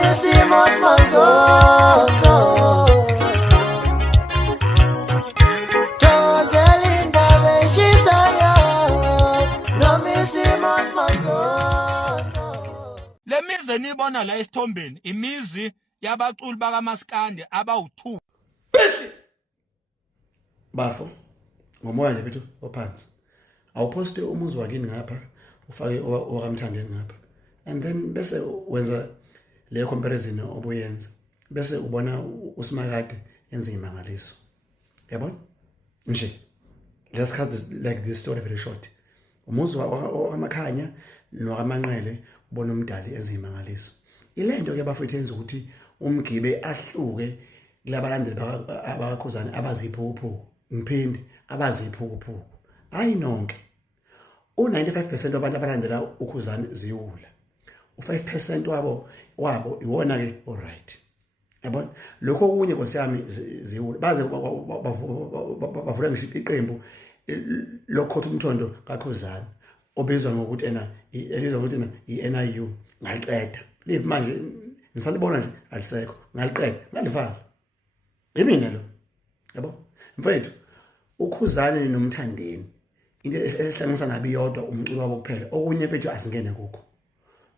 hicimos nosotros. Joselinda Beshisaya, no me hicimos nosotros. Le mizi nibona la esithombeni imizi yabaculi bakaMaskandi abawu2. Bafo ngomoya nje bethu ophansi awuposte umuzi wakini ngapha ufake owakamthandeni ngapha and then bese wenza le comparison obuyenza bese ubona uSimakade yenza imangaliso yabona nje let's cut this story very short umuzi wamakhanya nokaManqele ubona umdali enza imangaliso ilento ke bafethu yenza ukuthi umgibe ahluke labalandeli abakhuzana abaziphupho ngiphinde abaziphupho hayi nonke u95% wabantu abalandela ukhuzana ziwula u5% wabo iwona ke alright yabona lokho okunye nkosiyami ziwula baze bavula ngisho iqembu lokhotha umthondo kakhuzana obizwa ngokuthi elizwa ngokuthi iNIU ngaliqeda lipi manje nisalibona nje alisekho ngaliqeda ngalivala yimina lo yabo mfethu ukhuzane nomthandeni into esihlanganisa nabi yodwa umculo wabo kuphela okunye mfethu asingene kukho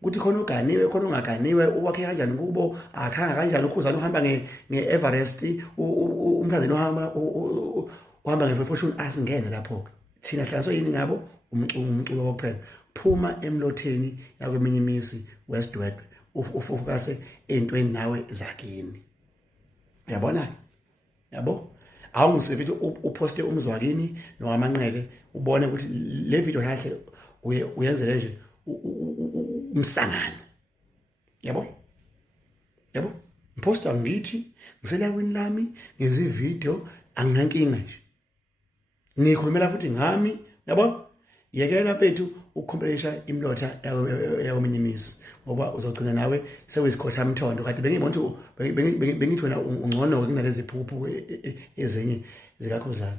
ukuthi khona uganiwe khona ungaganiwe uwakhe kanjani kubo akhanga kanjani ukhuzane uhamba ngeEverest umthandeni uhamba ngefortune asingene lapho thina sihlanganiswa yini ngabo umculo wabo kuphela phuma emlotheni yakweminye imisi Westward ufokase entweni nawe zakini yabona yabo awungisefithi uposte umuzi wakini nokaManqele ubone ukuthi le video kahle uyenzele nje umsangano yabo ngiposta ngithi ngiselawini lami ngenza ivideo anginankinga nje ngikhulumela futhi ngami yabo yekela mfethu ukucompareisha imlotha yakominye imisi ngoba uzogcina nawe sewisikhotha mthondo kade bengibona ukuthi bengithi wena ungcono kunalezi phuphu ezinye zikakhuzana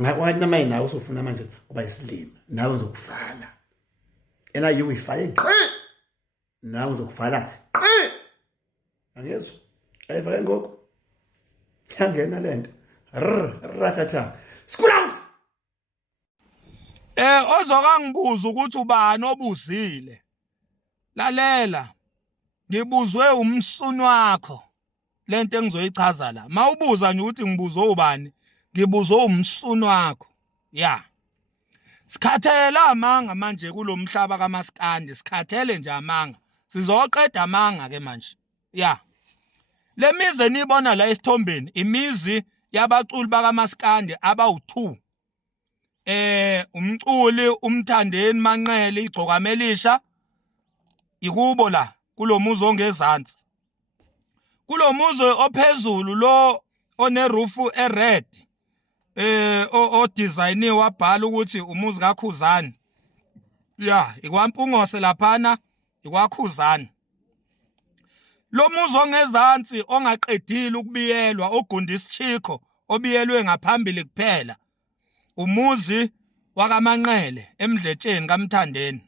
ngakwathi namaye nawe usufuna manje kuba isilima nawe uzokufala NIU uyifale qhi nawe uzokufala qhi angezwa ayifake ngoko yangena lento ratata school out Ozokangibuza ukuthi ubani obuzile lalela ngibuzwe umsunu wakho lento engizoyichaza la mawubuza nje ukuthi ngibuzwe ubani ngibuzwe umsunu wakho ya sikhathela amanga manje kulomhlaba kaMaskandi sikhathele nje amanga sizoqeda amanga ke manje ya le mizi nibona la esithombeni imizi yabaculi bakaMaskandi abawu2 umculi umthandeni Manqele igcokamelisha ikubo la kulomuzi ongezansi kulomuzi ophezulu lo onerufu ered o design wabhala ukuthi umuzi kaKhuzani ya ikwaMpungose laphana ikwaKhuzani lo muzi ongezansi ongaqedile ukubiyelwa oGundischiko obiyelwe ngaphambili kuphela umuzi wakaManqele emdletsheni kaMthandeni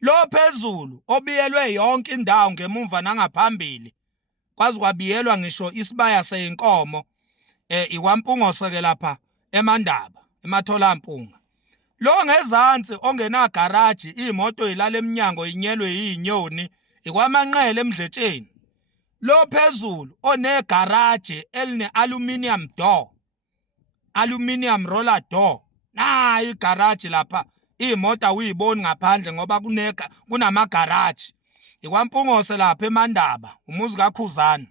lo phezulu obiyelwe yonke indawo ngemuva nangaphambili kwazi kwabiyelwa ngisho isibaya seyinkomo ikwaMpungose ke lapha eMandaba eMatholampunga lo ngezansi ongena garage imoto ilala eminyango inyelwe yinyoni ikwaManqele emdletsheni lo phezulu one garage eline aluminium roller door na igarage lapha imoto awuyiboni ngaphandle ngoba kunama garage ikwaMpungose lapha eMandaba umuzi kaKhuzani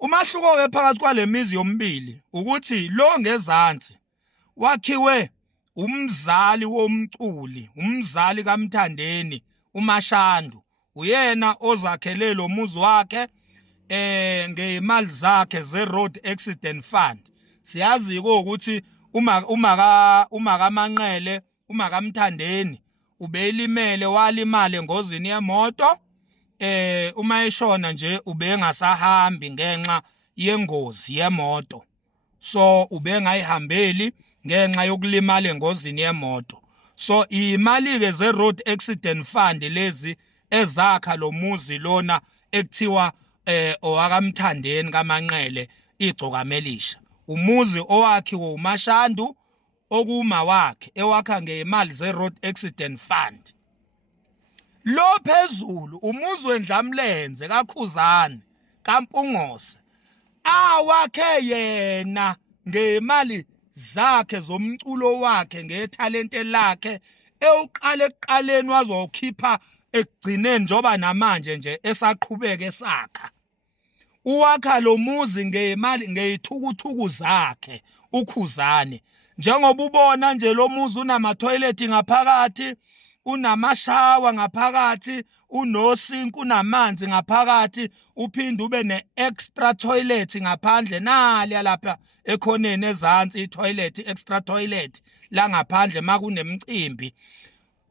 umahluko ke phakathi kwalemizi yombili ukuthi lo ngezansi wakhiwe umzali womculi umzali kaMthandeni uMashandu uyena ozakhele lo muzi wakhe ngeimali zakhe ze-road accident fund siyazi ukuthi umakaManqele umakaMthandeni ubelimele walimala engozini yemoto uma eshona nje ubengasahambi ngenxa yengozi yemoto so ubengayihambeli ngenxa yokulimala engozini yemoto so imali ke ze road accident fund lezi ezakha lo muzi lona ekuthiwa owakamthandeni kaManqele igcokamelisha. Umuzi owakhiwe uMashandu okuma wakhe ewakha ngemali ze-Road Accident Fund. Lo phezulu umuzi weNdlamlenze kaKhuzani kaMpungose awakhe yena ngemali zakhe zomculo wakhe ngethalente lakhe ewuqala ekuqaleni wazokhipha ekugcineni njoba namanje nje esaqhubeka esakha. Uwakha lo muzi ngemali ngeyithukuthuku zakhe uKhuzani. Njengoba ubona nje lo muzi unama-toilet ngaphakathi, unamashawa ngaphakathi, unosink, unamanzi ngaphakathi, uphinde ube ne-extra toilet ngaphandle naliya lapha ekhoneni ezansi i-toilet, extra toilet la ngaphandle makunemicimbi.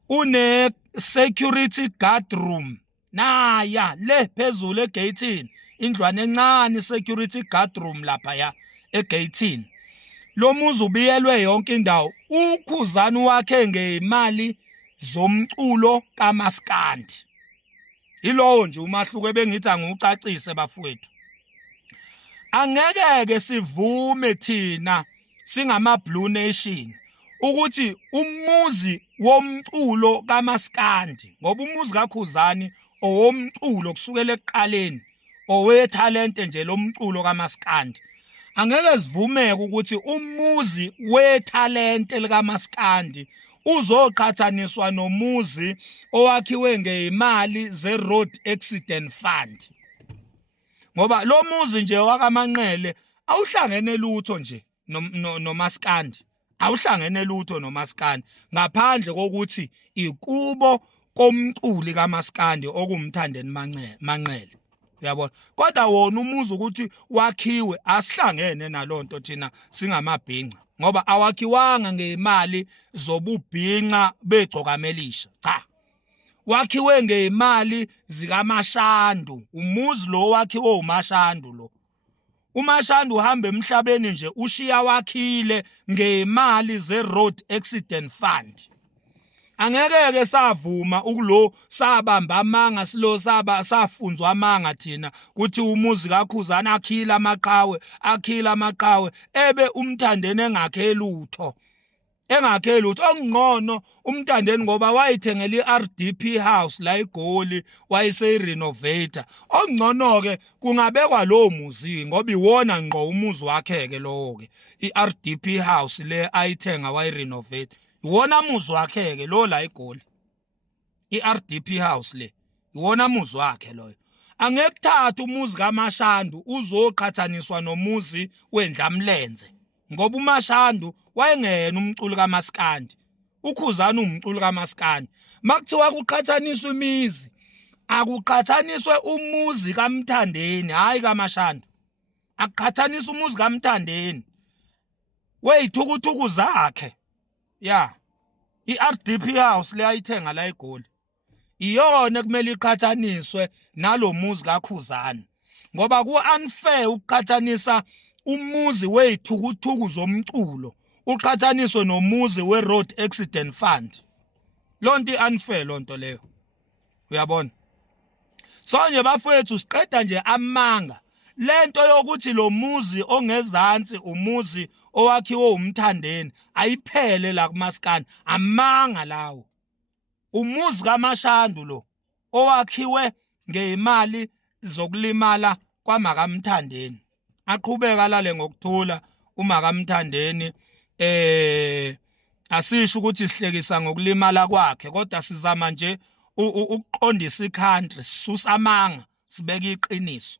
Une-security guard room naya le phezulu egeyithini, indlwane encane security guard room lapha ya egeyithini. Lo muzi ubiyelwe yonke indawo. uKhuzani wakhe ngemali zomculo kaMaskandi. Ilowo nje umahluko ebengithi angiucacise bafowethu. Angeke sivume thina singama Blue Nation ukuthi umuzi womculo kaMaskandi, ngoba umuzi kaKhuzani owomculo kusukela ekuqaleni, owethalente nje lomculo kaMaskandi. Angeke sivumeke ukuthi umuzi wethalente likaMaskandi uzoqhathaniswa nomuzi owakhiwe ngeimali ze-Road Accident Fund. Ngoba lo muzi nje wakaManqele awuhlangene lutho nje noMaskandi. Awuhlangene lutho noMaskandi ngaphandle kokuthi ikubo komculi kaMaskandi okumthandeni Manqele. Uyabona? Kodwa wona umuzi ukuthi wakhiwe asihlangene nalonto thina singamabhinqa, ngoba awakhiwanga ngeimali zobubhinqa begcokamelisha. Cha. Wakhiwe ngeimali zikaMashandu. Umuzi lo wakhiwe uMashandu lo. uMashandu uhamba emhlabeni nje ushiya wakhile ngeimali ze-Road Accident Fund. Angeke savuma ukulo sabamba amanga silo safunzwa amanga thina kuthi umuzi kaKhuzani akhila amaqhawe ebe umthandeni engakhe lutho. Ongqono umthandeni ngoba wayithengela iRDP house la eGoli wayeseyirenovate. Ongqono ke kungabekwa lo muzi ngoba iwona ngqo umuzi wakhe ke lowo ke iRDP house le ayithenga wayirenovate. Iwona muzi wakhe ke lo la eGoli. iRDP house le iwona muzi wakhe loyo. Angekuthatha umuzi kaMashandu uzoqhathaniswa nomuzi weNdlamlenze, ngoba uMashandu wayengena umculo kaMaskandi, uKhuzani umculo kaMaskandi. Makuthiwa kuqhathaniswa imizi, akuqhathaniswe umuzi kaMthandeni hayi kaMashandu. Akuqhathaniswa umuzi kaMthandeni weyithukuthuku zakhe. Ya, iRDP house le ayithenga la eGoli iyona kumele iqhathaniswe nalomuzi kaKhuzani, ngoba ku-unfair ukuqhathanisa umuzi weyithukuthuku zomculo uqhathaniswe nomuzi we-Road Accident Fund. Lonto i-unfair lonto leyo. Uyabona? So nje bafowethu siqeda nje amanga lento yokuthi lo muzi ongezansi umuzi owakhiwe umthandeni ayiphele la kuMaskandi. Amanga lawo. Umuzi kaMashandu lo owakhiwe ngeimali zokulimala kwamakamthandeni. Aqhubeka lale ngokuthula umakamthandeni asisho ukuthi sihlekisa ngokulimala kwakhe, kodwa sizama nje ukuqondisa iCountry, sisusa amanga sibeka iqiniso.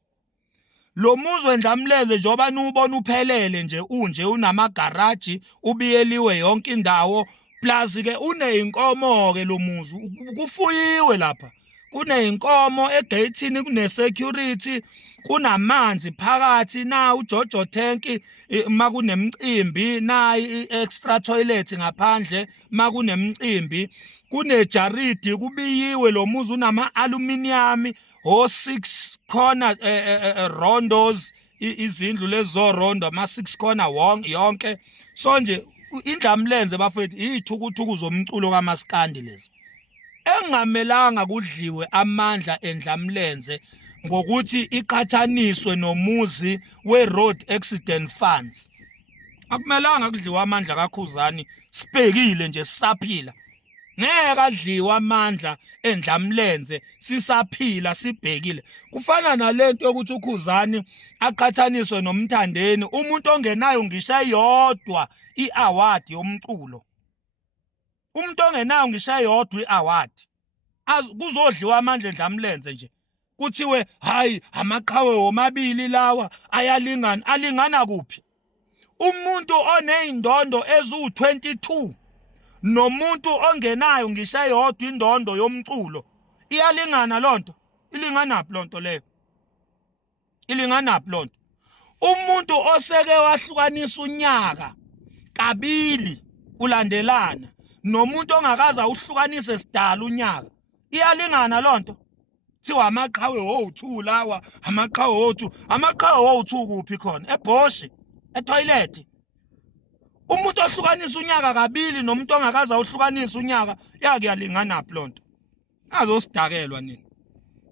Lo muzi weNdlamlenze njoba niubona uphelele nje unamagaraji ubiyeliwe yonke indawo, plus ke uneyinkomo ke lo muzi kufuyiwe lapha. Kuneyinkomo egeyithini, kunesecurity, kunamanzi phakathi, na uJojo tank makunemicimbi, na i-extra toilet ngaphandle makunemicimbi, kunejaridi, kubiyiwe lo muzi unama-aluminium o-6 corner rondos, izindlu lezo rondo ama-6 corner yonke. So nje iNdlamlenze bafethu iyithukuthuku zomculo kaMaskandi lezi. Engamelanga kudliwe amandla eNdlamlenze ngokuthi iqhathaniswe nomuzi we-road accident funds. Akumelanga kudliwa amandla kaKhuzani sibhekile nje sisaphila. Ngeke adliwa amandla endlamlenze sisaphila sibhekile. Kufana nalento yokuthi uKhuzani aqhathaniswe noMthandeni, umuntu ongenayo ngisho eyodwa i-award yomculo. Umuntu ongenayo ngisho eyodwa i-award. Kuzodliwa amandla endlamlenze nje. Kuthiwe hayi amaqhawe womabili lawa ayalingana. Alingana kuphi? Umuntu oneyindondo ezu-22 nomuntu ongenayo ngisho eyodwa indondo yomculo iyalingana lonto. Ilinganaphi lonto leyo? Ilinganaphi lonto? Umuntu oseke wahlukanisa unyaka kabili kulandelana nomuntu ongakaza uhlukanise sidala unyaka iyalingana lonto. Thiwa amaqhawe wo2 lawa, amaqhawe wo2. Amaqhawe wo2 kuphi khona? eBoshi, etoilet. Umuntu ohlukanisa unyaka kabili nomuntu ongakaza uhlukanisa unyaka yake yalingana plonto. Azosidakelwa nini?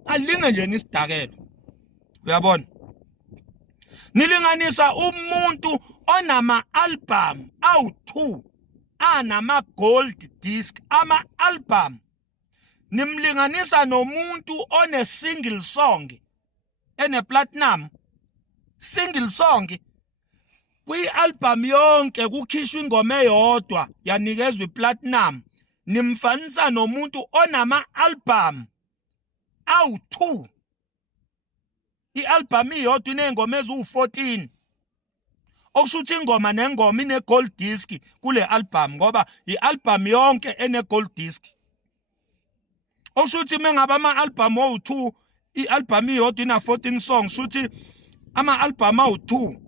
Alinge nje nisidakelwe. Uyabona? Nilinganisa umuntu onama album awu2 anama gold disc ama-album. Nimlinganisa nomuntu one single song ene platinum single song. Kwi-album yonke kukhishwa ingoma eyodwa yanikezwe iplatinum. Nimfanisa nomuntu onama-album awu2. I-album iyodwa inengoma ezu-14. Okusho ukuthi ingoma nengoma ine-gold disc kule album ngoba i-album yonke ene-gold disc. Okusho ukuthi mengaba ama-album awu2, i-album iyodwa ina-14 songs, shuthi ama-album awu2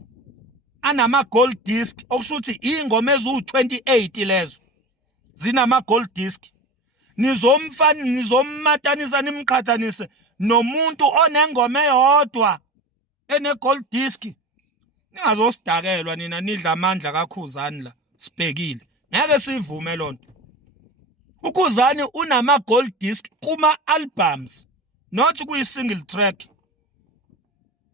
anama-gold disc. Okusho ukuthi ingoma ezu-28 lezo zinama-gold disc. Nizommatanisa nimqhathanise nomuntu onengoma eyodwa ene-gold disc. Ningazosidakelwa nina nidla amandla kaKhuzani la sibhekile. Ngeke sivume lonto. uKhuzani unama-gold disc kuma-albums, not kuyi-single track.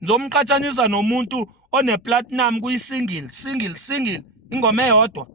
Nizomqhathanisa nomuntu one-platinum kuyi-single ingoma eyodwa.